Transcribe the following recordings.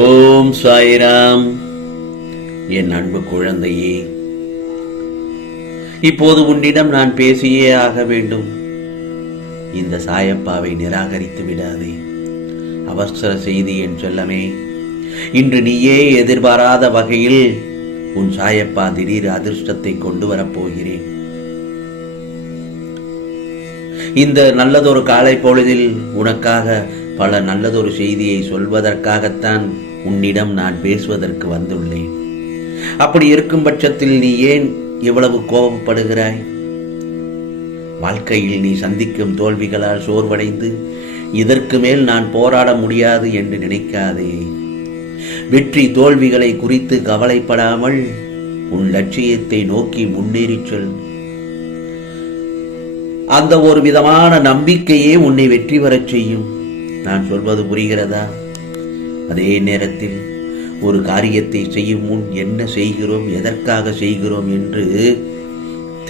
ஓம் சாய்ராம். என் அன்பு குழந்தையே இப்போது உன்னிடம் நான் பேசியே ஆக வேண்டும். இந்த சாயப்பாவை நிராகரித்து விடாதே. அவசர செய்தி என் செல்லமே இன்று நீயே எதிர்பாராத வகையில் உன் சாயப்பா திடீர் அதிர்ஷ்டத்தை கொண்டு வரப்போகிறேன் இந்த நல்லதொரு காலை பொழுதில் உனக்காக பல நல்லதொரு செய்தியை சொல்வதற்காகத்தான் உன்னிடம் நான் பேசுவதற்கு வந்துள்ளேன். அப்படி இருக்கும் பட்சத்தில் நீ ஏன் இவ்வளவு கோபப்படுகிறாய்? வாழ்க்கையில் நீ சந்திக்கும் தோல்விகளால் சோர்வடைந்து இதற்கு மேல் நான் போராட முடியாது என்று நினைக்காதே. வெற்றி தோல்விகளை குறித்து கவலைப்படாமல் உன் லட்சியத்தை நோக்கி முன்னேறிச் சொல். அந்த ஒரு விதமான நம்பிக்கையே உன்னை வெற்றி பெறச் செய்யும். நான் சொல்வது புரிகிறதா? அதே நேரத்தில் ஒரு காரியத்தை செய்யும் முன் என்ன செய்கிறோம் எதற்காக செய்கிறோம் என்று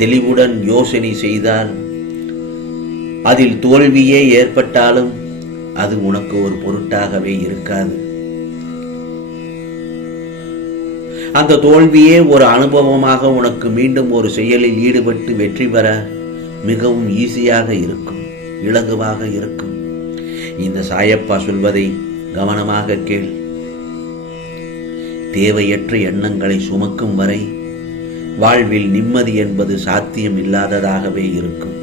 தெளிவுடன் யோசனை செய்தால் அதில் தோல்வியே ஏற்பட்டாலும் அது உனக்கு ஒரு பொருட்டாகவே இருக்காது. அந்த தோல்வியே ஒரு அனுபவமாக உனக்கு மீண்டும் ஒரு செயலில் ஈடுபட்டு வெற்றி பெற மிகவும் ஈஸியாக இருக்கும் இலகுவாக இருக்கும். இந்த சாயப்பா சொல்வதை கவனமாக கேள். தேவையற்ற எண்ணங்களை சுமக்கும் வரை வாழ்வில் நிம்மதி என்பது சாத்தியம் இல்லாததாகவே இருக்கும்.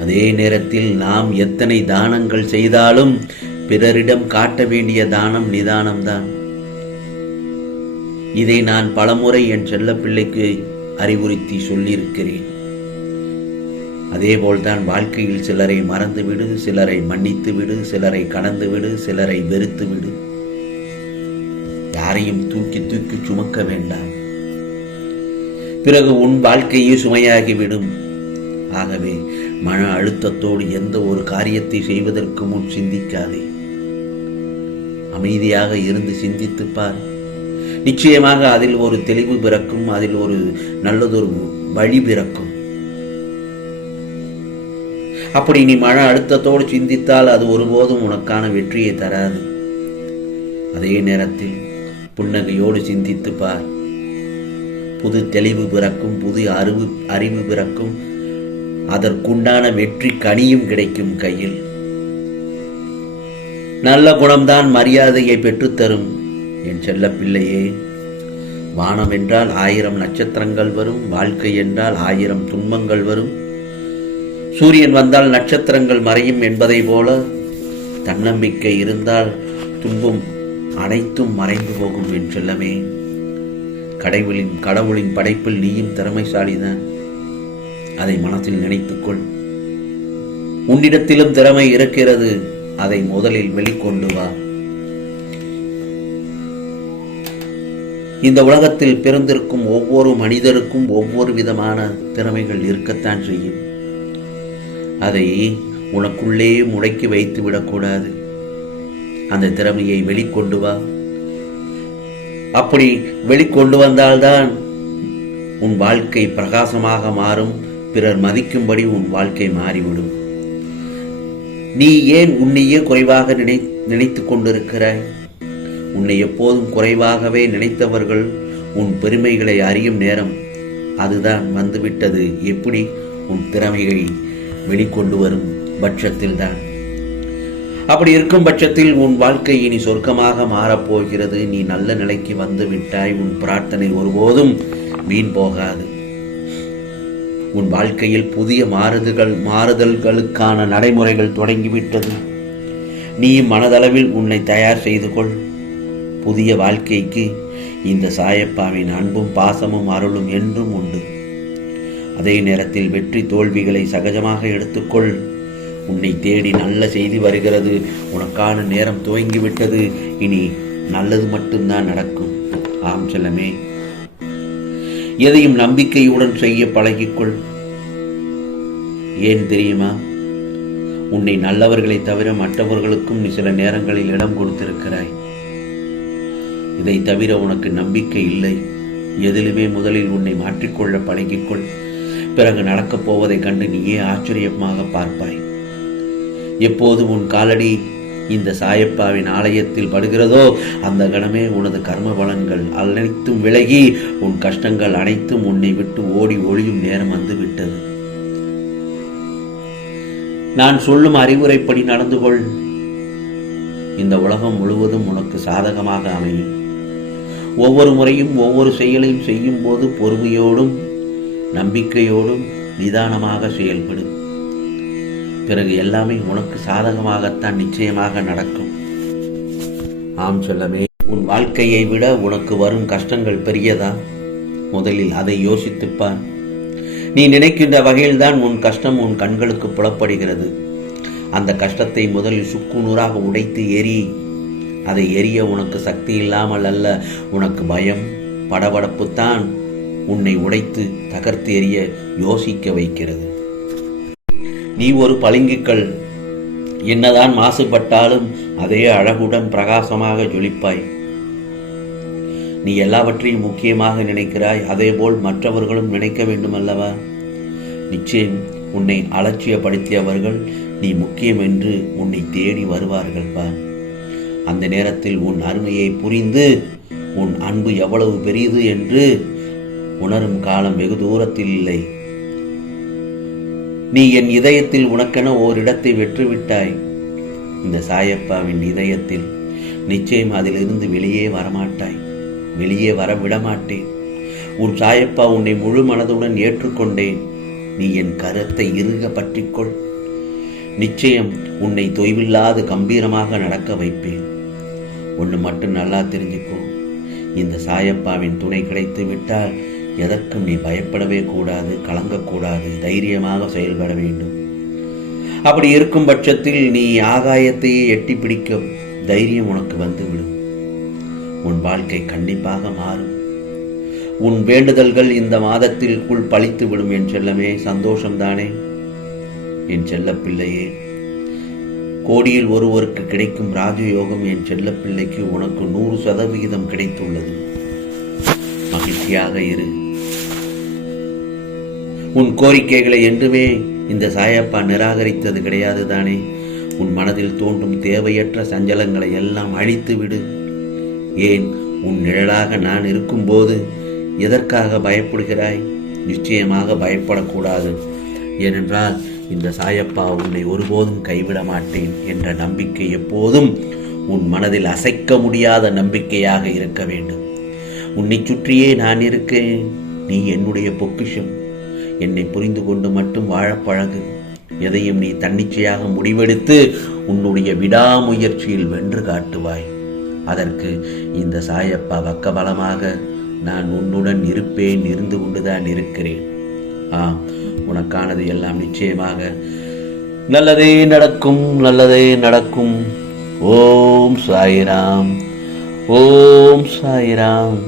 அதே நேரத்தில் நாம் எத்தனை தானங்கள் செய்தாலும் பிறரிடம் காட்ட வேண்டிய தானம் நிதானம்தான். இதை நான் பலமுறை என் செல்ல பிள்ளைக்கு அறிவுறுத்தி சொல்லியிருக்கிறேன். அதேபோல்தான் வாழ்க்கையில் சிலரை மறந்துவிடு சிலரை மன்னித்து விடு சிலரை கடந்து விடு சிலரை வெறுத்து விடு. யாரையும் தூக்கி தூக்கி சுமக்க வேண்டாம். பிறகு உன் வாழ்க்கையே சுமையாகிவிடும் ஆகவே மன அழுத்தத்தோடு எந்த ஒரு காரியத்தை செய்வதற்கு முன் சிந்திக்காதே. அமைதியாக இருந்து சிந்தித்துப்பார் நிச்சயமாக அதில் ஒரு தெளிவு பிறக்கும் அதில் ஒரு நல்லதொரு வழி பிறக்கும். அப்படி நீ மன அழுத்தத்தோடு சிந்தித்தால் அது ஒருபோதும் உனக்கான வெற்றியை தராது. அதே நேரத்தில் புன்னகையோடு சிந்தித்து பார். புது தெளிவு பிறக்கும் புது அறிவு அறிவு பிறக்கும் அதற்குண்டான வெற்றி கனியும் கிடைக்கும் கையில். நல்ல குணம்தான் மரியாதையை பெற்றுத்தரும் என் செல்ல பிள்ளையே வானம் என்றால் ஆயிரம் நட்சத்திரங்கள் வரும் வாழ்க்கை என்றால் ஆயிரம் துன்பங்கள் வரும். சூரியன் வந்தால் நட்சத்திரங்கள் மறையும் என்பதை போல தன்னம்பிக்கை இருந்தால் துன்பம் அனைத்தும் மறைந்து போகும் என்றெல்லாமே கடவுளின் கடவுளின் படைப்பில் நீயும் திறமைசாலிதான் அதை மனத்தில் நினைத்துக்கொள். உன்னிடத்திலும் திறமை இருக்கிறது. அதை முதலில் வெளிக்கொண்டு வா. இந்த உலகத்தில் பிறந்திருக்கும் ஒவ்வொரு மனிதருக்கும் ஒவ்வொரு விதமான திறமைகள் இருக்கத்தான் செய்யும். அதை உனக்குள்ளே முடக்கி வைத்து விடக்கூடாது. அந்த திறமையை வெளிக்கொண்டு வா. அப்படி வெளிக்கொண்டு வந்தால்தான் உன் வாழ்க்கை பிரகாசமாக மாறும். பிறர் மதிக்கும்படி உன் வாழ்க்கை மாறிவிடும். நீ ஏன் உன்னையே குறைவாக நினை நினைத்து கொண்டிருக்கிறாய்? உன்னை எப்போதும் குறைவாகவே நினைத்தவர்கள் உன் பெருமைகளை அறியும் நேரம் அதுதான் வந்துவிட்டது. எப்படி? உன் திறமையை வெளிக்கொண்டு வரும் பட்சத்தில் தான் அப்படி இருக்கும் பட்சத்தில் உன் வாழ்க்கை இனி சொர்க்கமாக மாறப்போகிறது. நீ நல்ல நிலைக்கு வந்து விட்டாய். உன் பிரார்த்தனை ஒருபோதும் வீண் போகாது. உன் வாழ்க்கையில் புதிய மாறுதல்கள் மாறுதல்களுக்கான நடைமுறைகள் தொடங்கிவிட்டது. நீ மனதளவில் உன்னை தயார் செய்து கொள். புதிய வாழ்க்கைக்கு இந்த சாயப்பாவின் அன்பும் பாசமும் அருளும் என்றும் உண்டு. அதே நேரத்தில் வெற்றி தோல்விகளை சகஜமாக எடுத்துக்கொள். உன்னை தேடி நல்ல செய்தி வருகிறது. உனக்கான நேரம் துவங்கிவிட்டது. இனி நல்லது மட்டும்தான் நடக்கும். ஆம் செல்லமே. எதையும் நம்பிக்கையுடன் செய்ய பழகிக்கொள். ஏன் தெரியுமா? உன்னை நல்லவர்களை தவிர மற்றவர்களுக்கும் நீ சில நேரங்களில் இடம் கொடுத்திருக்கிறாய். இதை தவிர உனக்கு நம்பிக்கை இல்லை. எதிலுமே முதலில் உன்னை மாற்றிக்கொள்ள பழகிக்கொள். பிறகு நடக்கப் போவதைக் கண்டு நீயே ஆச்சரியமாக பார்ப்பாய். எப்போது உன் காலடி இந்த சாயப்பாவின் ஆலயத்தில் படுகிறதோ அந்த கணமே உனது கர்ம பலன்கள் அனைத்தும் விலகி உன் கஷ்டங்கள் அனைத்தும் உன்னை விட்டு ஓடி ஒளியும் நேரம் வந்து விட்டது. நான் சொல்லும் அறிவுரைப்படி நடந்து கொள். இந்த உலகம் முழுவதும் உனக்கு சாதகமாக அமையும். ஒவ்வொரு முறையும் ஒவ்வொரு செயலையும் செய்யும் போது பொறுமையோடும் நம்பிக்கையோடும் நிதானமாக செயல்படு. பிறகு எல்லாமே உனக்கு சாதகமாகத்தான் நிச்சயமாக நடக்கும். ஆம் சொல்லமே உன் வாழ்க்கையை விட உனக்கு வரும் கஷ்டங்கள் பெரியதா? முதலில் அதை யோசித்துப்பார். நீ நினைக்கின்ற வகையில்தான் உன் கஷ்டம் உன் கண்களுக்கு புலப்படுகிறது. அந்த கஷ்டத்தை முதலில் சுக்குநூறாக உடைத்து எரி. அதை எரிய உனக்கு சக்தி இல்லாமல் அல்ல உனக்கு பயம் படபடப்புத்தான். உன்னை உடைத்து தகர்த்து எறிய யோசிக்க வைக்கிறது. நீ ஒரு பளிங்குக்கள் என்னதான் மாசுபட்டாலும் அதே அழகுடன் பிரகாசமாக ஜொலிப்பாய். நீ எல்லாவற்றையும் முக்கியமாக நினைக்கிறாய் அதேபோல் மற்றவர்களும் நினைக்க வேண்டும் அல்லவா நிச்சயம் உன்னை அலட்சியப்படுத்தியவர்கள் நீ முக்கியம் என்று உன்னை தேடி வருவார்கள் பா அந்த நேரத்தில் உன் அருமையை புரிந்து உன் அன்பு எவ்வளவு பெரியது என்று உணரும் காலம் வெகு தூரத்தில் இல்லை. நீ என் இதயத்தில் உனக்கென ஓரிடத்தை வெற்றுவிட்டாய் இந்த சாயப்பாவின் இதயத்தில் நிச்சயம் அதிலிருந்து வெளியே வரமாட்டாய். வெளியே வர விடமாட்டேன். உன் சாயப்பா உன்னை முழு மனதுடன் ஏற்றுக்கொண்டேன். நீ என் கருத்தை இறுக பற்றிக்கொள். நிச்சயம் உன்னை தொய்வில்லாது கம்பீரமாக நடக்க வைப்பேன். ஒன்று மட்டும் நல்லா தெரிஞ்சுக்கோ. இந்த சாயப்பாவின் துணை கிடைத்து விட்டால் எதற்கும் நீ பயப்படவே கூடாது கலங்கக்கூடாது தைரியமாக செயல்பட வேண்டும். அப்படி இருக்கும் பட்சத்தில் நீ ஆகாயத்தையே எட்டி பிடிக்க தைரியம் உனக்கு வந்துவிடும். உன் வாழ்க்கை கண்டிப்பாக மாறும். உன் வேண்டுதல்கள் இந்த மாதத்திற்குள் பழித்து விடும் என் செல்லமே சந்தோஷம்தானே? என் செல்ல பிள்ளையே கோடியில் ஒருவருக்கு கிடைக்கும் ராஜயோகம் என் செல்ல பிள்ளைக்கு உனக்கு நூறு சதவிகிதம் கிடைத்துள்ளது. மகிழ்ச்சியாக இரு. உன் கோரிக்கைகளை என்றுமே இந்த சாயப்பா நிராகரித்தது கிடையாது தானே? உன் மனதில் தோன்றும் தேவையற்ற சஞ்சலங்களை எல்லாம் அழித்து விடு ஏன் உன் நிழலாக நான் இருக்கும்போது எதற்காக பயப்படுகிறாய்? நிச்சயமாக பயப்படக்கூடாது. ஏனென்றால் இந்த சாயப்பா உன்னை ஒருபோதும் கைவிட மாட்டேன் என்ற நம்பிக்கை எப்போதும் உன் மனதில் அசைக்க முடியாத நம்பிக்கையாக இருக்க வேண்டும். உன்னை சுற்றியே நான் இருக்கேன். நீ என்னுடைய பொக்கிஷம். என்னை புரிந்து கொண்டு மட்டும் வாழப்பழகு எதையும் நீ தன்னிச்சையாக முடிவெடுத்து உன்னுடைய விடாமுயற்சியில் வென்று காட்டுவாய். அதற்கு இந்த சாயப்பா வக்கபலமாக நான் உன்னுடன் இருப்பேன் இருந்து கொண்டுதான் இருக்கிறேன். ஆம் உனக்கானது எல்லாம் நிச்சயமாக நல்லதே நடக்கும் நல்லதே நடக்கும். ஓம் சாய்ராம் ஓம் சாய்ராம்.